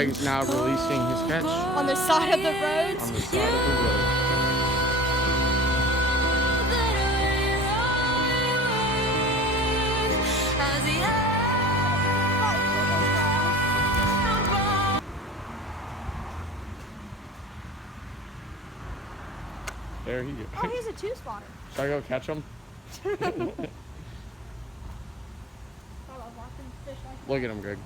Greg's now releasing his catch On the side of the road. on the side of the road. There he goes. Oh, he's a two-spotter. Should I go catch him? I love watching fish like that. Look at him, Greg.